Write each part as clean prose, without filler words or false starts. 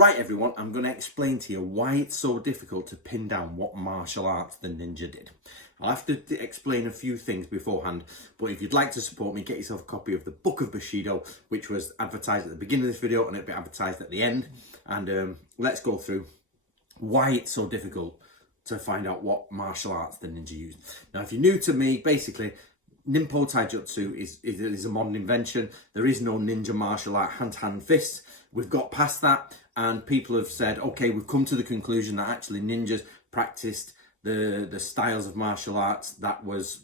Right everyone, I'm going to explain to you why it's so difficult to pin down what martial arts the ninja did. I'll have to explain a few things beforehand, but if you'd like to support me, get yourself a copy of the Book of Bushido, which was advertised at the beginning of this video and it'll be advertised at the end. And let's go through why it's so difficult to find out what martial arts the ninja used. Now, if you're new to me, basically, Ninpo Taijutsu is a modern invention. There is no ninja martial art, hand-to-hand fists. We've got past that, and people have said, okay, we've come to the conclusion that actually ninjas practiced the styles of martial arts that was,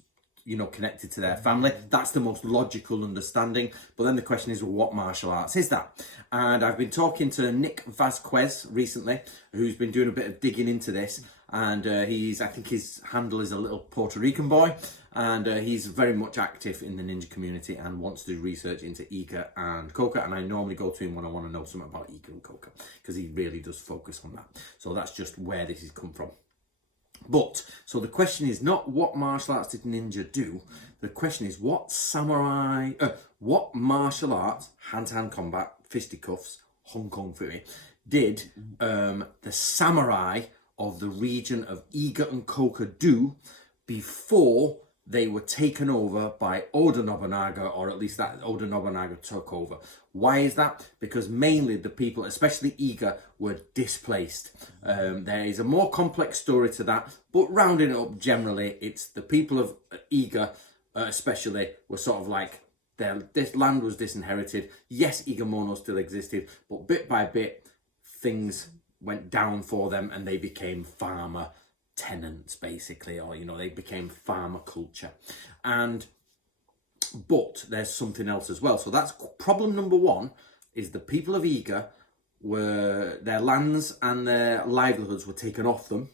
connected to their family. That's the most logical understanding. But then the question is, well, what martial arts is that? And I've been talking to Nick Vasquez recently, who's been doing a bit of digging into this. And I think his handle is a little Puerto Rican boy, and he's very much active in the ninja community and wants to do research into Iga and Koka. And I normally go to him when I want to know something about Iga and Koka, because he really does focus on that. So that's just where this has come from. But, so the question is not what martial arts did ninja do, the question is what martial arts, hand-to-hand combat, fisticuffs, Hong Kong Fu, did the samurai of the region of Iga and Koka do before they were taken over by Oda Nobunaga, or at least that Oda Nobunaga took over. Why is that? Because mainly the people, especially Iga, were displaced. There is a more complex story to that, but rounding it up generally, it's the people of Iga, especially, were sort of like, this land was disinherited. Yes, Igamono still existed, but bit by bit, things went down for them and they became farmer tenants, basically, or they became farmer culture. But there's something else as well. So that's problem number one, is the people of Iga their lands and their livelihoods were taken off them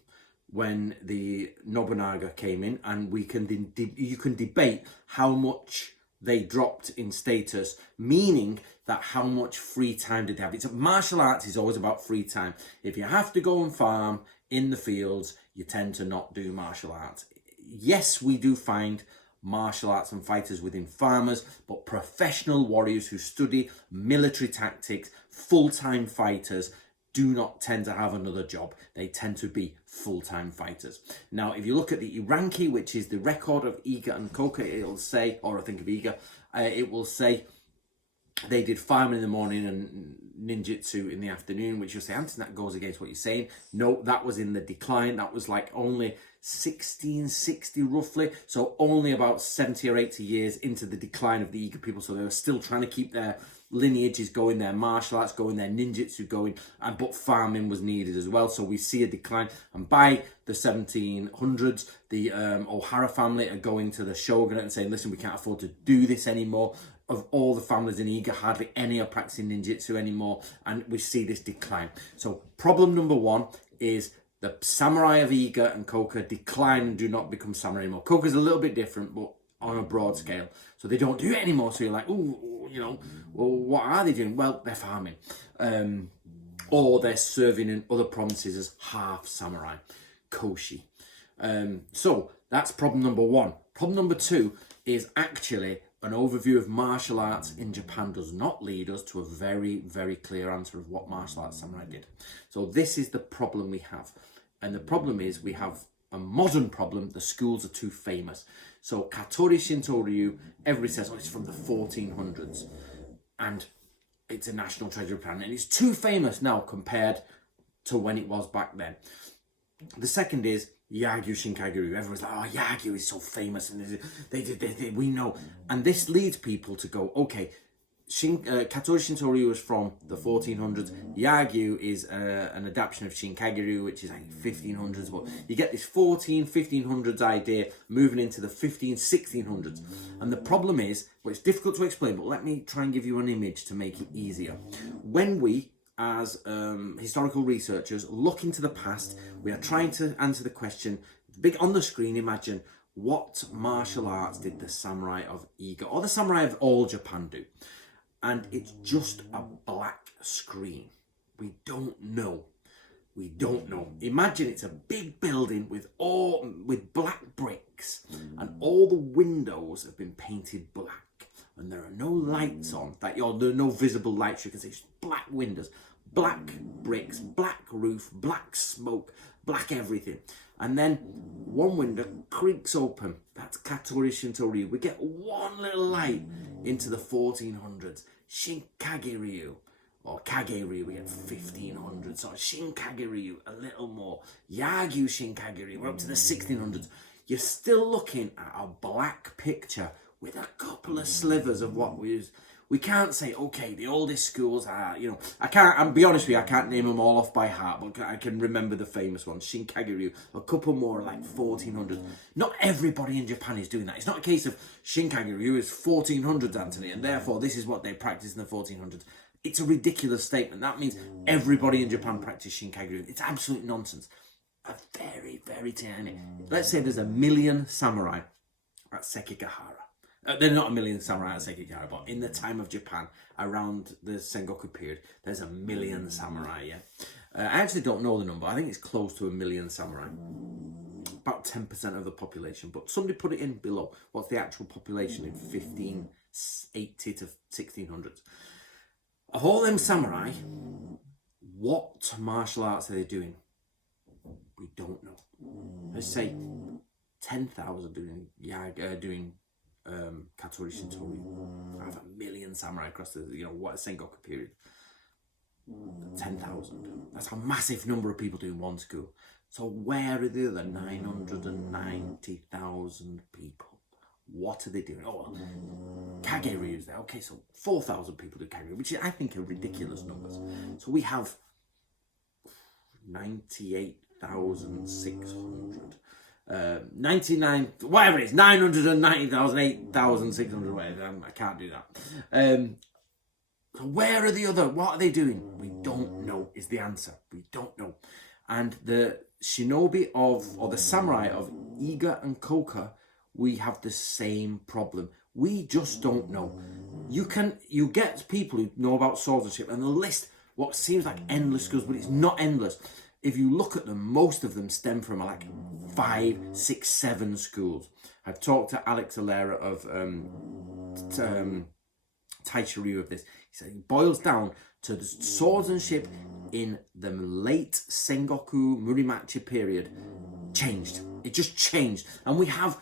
when the Nobunaga came in, and you can debate how much they dropped in status, meaning that how much free time did they have. Martial arts is always about free time. If you have to go and farm in the fields, you tend to not do martial arts. Yes, we do find martial arts and fighters within farmers, but professional warriors who study military tactics, full-time fighters, do not tend to have another job. They tend to be full-time fighters. Now, if you look at the Iranki, which is the record of Iga and Koka, it'll say, or I think of Iga, it will say they did farming in the morning and ninjutsu in the afternoon, which you'll say, Anthony, that goes against what you're saying. No, that was in the decline. That was like only 1660 roughly. So only about 70 or 80 years into the decline of the Iga people. So they were still trying to keep their lineages going, their martial arts going, their ninjutsu going, but farming was needed as well. So we see a decline. And by the 1700s, the Ohara family are going to the shogunate and saying, listen, we can't afford to do this anymore. Of all the families in Iga, hardly any are practicing ninjutsu anymore, and we see this decline. So problem number one is the samurai of Iga and Koka decline and do not become samurai anymore. Koka's a little bit different, but on a broad scale. So they don't do it anymore. So you're like, well, what are they doing? Well, they're farming. Or they're serving in other provinces as half samurai, koshi. So that's problem number one. Problem number two is actually an overview of martial arts in Japan does not lead us to a very, very clear answer of what martial arts samurai did. So this is the problem we have. And the problem is we have a modern problem. The schools are too famous. So Katori Shinto Ryu, everybody says, it's from the 1400s. And it's a national treasure of Japan. And it's too famous now compared to when it was back then. The second is Yagyu Shinkagyu. Everyone's like, oh, Yagyu is so famous, and we know. And this leads people to go, okay, Katori Shinto Ryu was from the 1400s. Yagyu is an adaptation of Shinkagyu, which is like 1500s. But you get this 1500s idea moving into the 1600s. And the problem is, well, it's difficult to explain, but let me try and give you an image to make it easier. When we, as historical researchers, look into the past, we are trying to answer the question, big on the screen, imagine what martial arts did the samurai of Iga or the samurai of all Japan do? And it's just a black screen. We don't know. Imagine it's a big building with black bricks, and all the windows have been painted black, and there are no lights on. There are no visible lights. You can see it's black windows, black bricks, black roof, black smoke, black everything. And then one window creaks open. That's Katori Shinto-ryu. We get one little light into the 1400s. Shinkage-ryu. Or Kage-ryu, we get 1500s. So Shinkage-ryu, a little more. Yagyu Shinkage-ryu, we're up to the 1600s. You're still looking at a black picture with a couple of slivers of what we can't say, okay, the oldest schools are, I'll be honest with you, I can't name them all off by heart, but I can remember the famous ones. Shinkage-ryu, a couple more like 1400s. Not everybody in Japan is doing that. It's not a case of Shinkage-ryu is 1400s, Anthony, and therefore this is what they practice in the 1400s. It's a ridiculous statement. That means everybody in Japan practice Shinkage-ryu. It's absolute nonsense. A very, very tiny. Let's say there's 1 million samurai at Sekigahara. They're not 1 million samurai at Sekigahara, but in the time of Japan, around the Sengoku period, there's 1 million samurai, yeah? I actually don't know the number. I think it's close to 1 million samurai. About 10% of the population. But somebody put it in below. What's the actual population in 1580 to 1600s? Of all them samurai, what martial arts are they doing? We don't know. Let's say 10,000 doing Katori Shinto-ryu. I have 1 million samurai across the what Sengoku period. 10,000. That's a massive number of people doing one school. So where are the other 990,000 people? What are they doing? Oh, Kage-ryu is there. Okay, so 4,000 people do Kage-ryu, which I think are ridiculous numbers. So we have 98,600. 99, whatever it is, 990,000, 8,600, whatever. I can't do that. So where are the other? What are they doing? We don't know is the answer. We don't know. And the shinobi or the samurai of Iga and Koka, we have the same problem. We just don't know. You get people who know about swordsmanship and they'll list what seems like endless schools, but it's not endless. If you look at them, most of them stem from like 5, 6, 7 schools. I've talked to Alex Alera of Taisha-ryu of this. He said it boils down to the swordsmanship in the late Sengoku Muromachi period changed. It just changed. And we have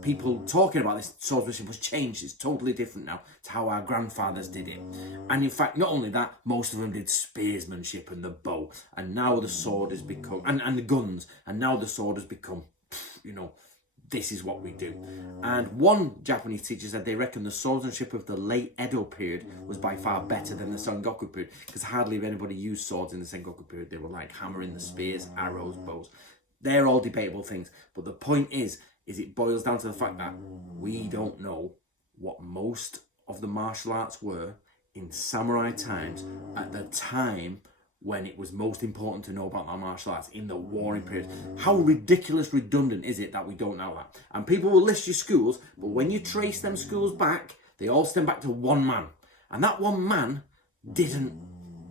people talking about this swordsmanship was changed. It's totally different now to how our grandfathers did it. And in fact, not only that, most of them did spearsmanship and the bow. And now the sword has become, and the guns. And now the sword has become, this is what we do. And one Japanese teacher said they reckon the swordsmanship of the late Edo period was by far better than the Sengoku period, because hardly if anybody used swords in the Sengoku period. They were like hammering the spears, arrows, bows. They're all debatable things. But the point is it boils down to the fact that we don't know what most of the martial arts were in samurai times at the time when it was most important to know about our martial arts in the warring period. How ridiculous redundant is it that we don't know that? And people will list your schools, but when you trace them schools back, they all stem back to one man. And that one man didn't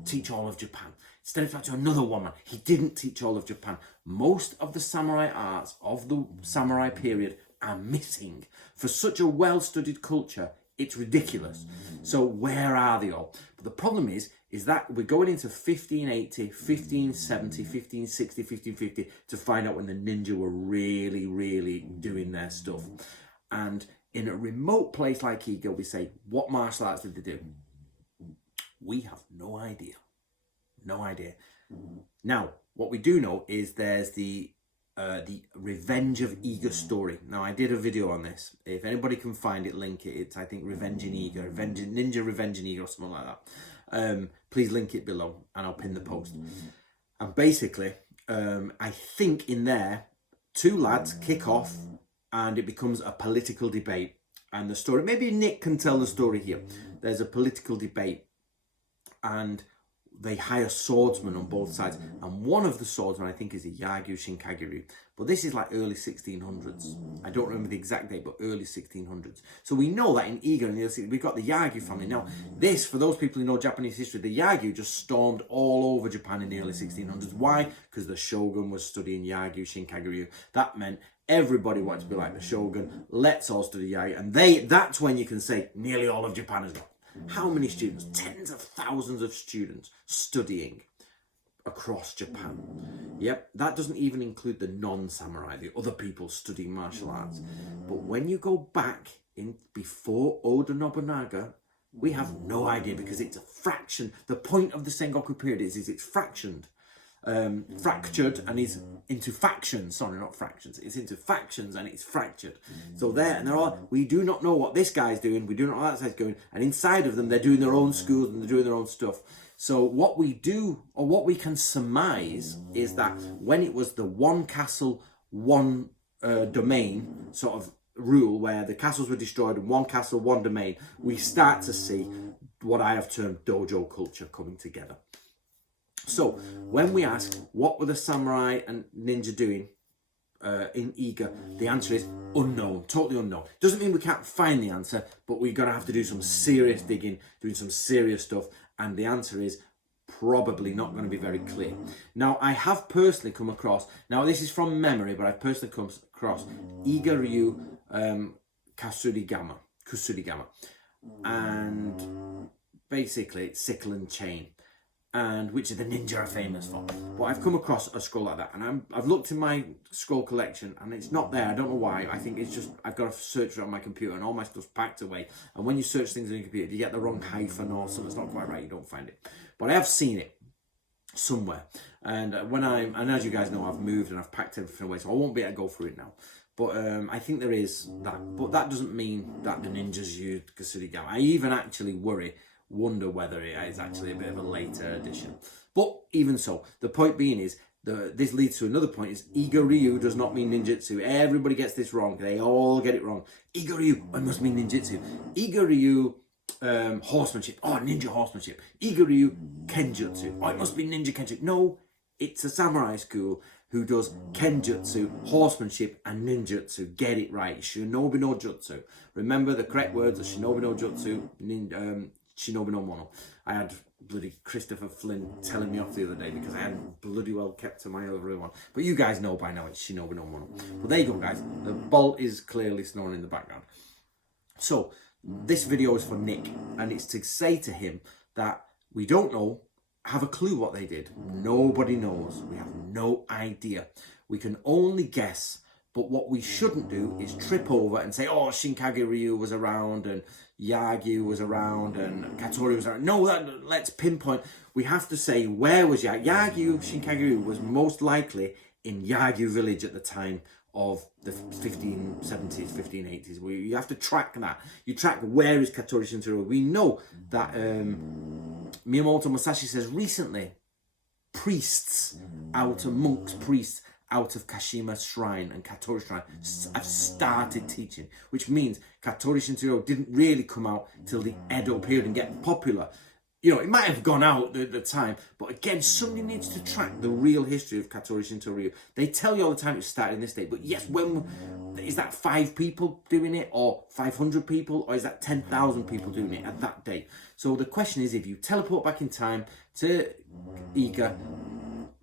teach all of Japan. Stems back to another woman. He didn't teach all of Japan. Most of the samurai arts of the samurai period are missing. For such a well-studied culture, it's ridiculous. So where are they all? But the problem is that we're going into 1580, 1570, 1560, 1550 to find out when the ninja were really, really doing their stuff. And in a remote place like Iga, we say, what martial arts did they do? We have no idea. No idea. Now, what we do know is there's the Revenge of Iga story. Now, I did a video on this. If anybody can find it, link it. It's, I think, Revenge in Iga, Ninja Revenge in Iga or something like that. Please link it below and I'll pin the post. And basically, I think in there, 2 lads kick off and it becomes a political debate. And the story, maybe Nick can tell the story here. There's a political debate and they hire swordsmen on both sides. And one of the swordsmen, I think, is a Yagyu Shinkage-ryu. But this is like early 1600s. I don't remember the exact date, but early 1600s. So we know that in Iga and the early, we've got the Yagyu family. Now, this, for those people who know Japanese history, the Yagyu just stormed all over Japan in the early 1600s. Why? Because the shogun was studying Yagyu Shinkage-ryu. That meant everybody wanted to be like the shogun. Let's all study Yagyu. And that's when you can say nearly all of Japan is gone. How many students? Tens of thousands of students studying across Japan. Yep, that doesn't even include the non-samurai, the other people studying martial arts. But when you go back in before Oda Nobunaga, we have no idea, because it's a fraction. The point of the Sengoku period is it's fractioned. Fractured, and is into factions. Sorry, not fractions. It's into factions and it's fractured. So we do not know what this guy's doing. We do not know what that guy's doing. And inside of them, they're doing their own schools and they're doing their own stuff. So what we do, or what we can surmise, is that when it was the one castle, one domain sort of rule, where the castles were destroyed and one castle, one domain, we start to see what I have termed dojo culture coming together. So when we ask what were the samurai and ninja doing in Iga, the answer is unknown, totally unknown. Doesn't mean we can't find the answer, but we're going to have to do some serious digging, doing some serious stuff, and the answer is probably not going to be very clear. Now, I have personally come across, now this is from memory, but I've personally come across Iga Ryu Kusurigama, and basically it's sickle and chain, and which the ninja are famous for. But I've come across a scroll like that, and I've looked in my scroll collection, and it's not there. I don't know why. I think it's just I've got to search it on my computer, and all my stuff's packed away. And when you search things on your computer, if you get the wrong hyphen or something that's not quite right, you don't find it. But I have seen it somewhere, and and as you guys know, I've moved and I've packed everything away, so I won't be able to go through it now. But I think there is that, but that doesn't mean that the ninjas used Kusurigama. I even actually wonder whether it is actually a bit of a later addition. But even so, the point being is, this leads to another point, is Iga Ryu does not mean ninjutsu. Everybody gets this wrong. They all get it wrong. Iga Ryu, it must mean ninjutsu. Iga Ryu, horsemanship. Oh, ninja horsemanship. Iga Ryu, kenjutsu. Oh, it must be ninja kenjutsu. No, it's a samurai school who does kenjutsu, horsemanship, and ninjutsu. Get it right. Shinobi no jutsu. Remember the correct words are shinobi no jutsu, Shinobi no Mono. I had bloody Christopher Flynn telling me off the other day because I hadn't bloody well kept to my other one. But you guys know by now it's Shinobi no Mono. Well, there you go, guys. The bolt is clearly snoring in the background. So this video is for Nick, and it's to say to him that we don't know, have a clue what they did. Nobody knows. We have no idea. We can only guess. But what we shouldn't do is trip over and say, oh, Shinkage Ryu was around and Yagyu was around and Katori was around. No, let's pinpoint. We have to say, where was Yagyu? Shinkage Ryu was most likely in Yagyu village at the time of the 1570s, 1580s. You have to track that. You track where is Katori Shintaro. We know that Miyamoto Musashi says recently, monks, priests, out of Kashima Shrine and Katori Shrine have started teaching, which means Katori Shintaro didn't really come out till the Edo period and get popular. You know, it might have gone out at the time, but again, somebody needs to track the real history of Katori Shintaro. They tell you all the time it started in this date, but yes, when is that 5 people doing it, or 500 people, or is that 10,000 people doing it at that date? So the question is, if you teleport back in time to Iga,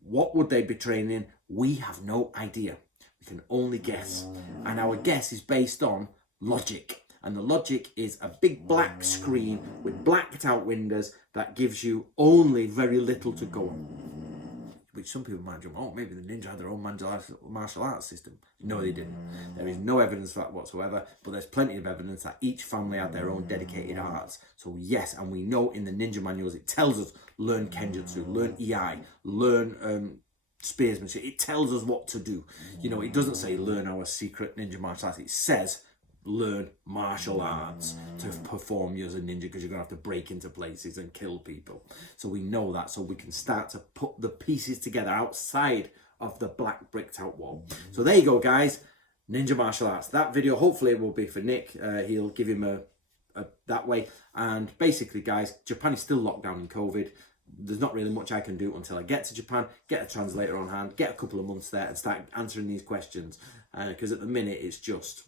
what would they be training in? We have no idea. We can only guess. And our guess is based on logic. And the logic is a big black screen with blacked out windows that gives you only very little to go on. Which some people might jump, oh, maybe the ninja had their own martial arts system. No, they didn't. There is no evidence for that whatsoever, but there's plenty of evidence that each family had their own dedicated arts. So yes, and we know in the ninja manuals, it tells us, learn kenjutsu, learn iai, learn spearsmanship. It tells us what to do. You know, it doesn't say learn our secret ninja martial arts. It says learn martial arts to perform you as a ninja, because you're going to have to break into places and kill people. So we know that, so we can start to put the pieces together outside of the black bricked out wall. So there you go, guys. Ninja martial arts. That video hopefully will be for Nick. He'll give him a that way. And basically, guys, Japan is still locked down in COVID. There's not really much I can do until I get to Japan, get a translator on hand, get a couple of months there and start answering these questions. Because at the minute, it's just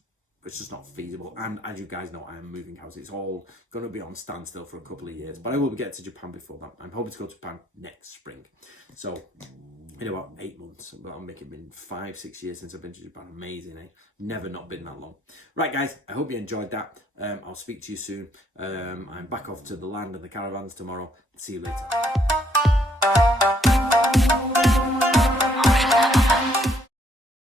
it's just not feasible. And as you guys know, I am moving house. It's all going to be on standstill for a couple of years. But I will get to Japan before that. I'm hoping to go to Japan next spring. So in about 8 months. But I'm making it been 5-6 years since I've been to Japan. Amazing, eh? Never not been that long. Right, guys, I hope you enjoyed that. I'll speak to you soon. I'm back off to the land and the caravans tomorrow. See you later.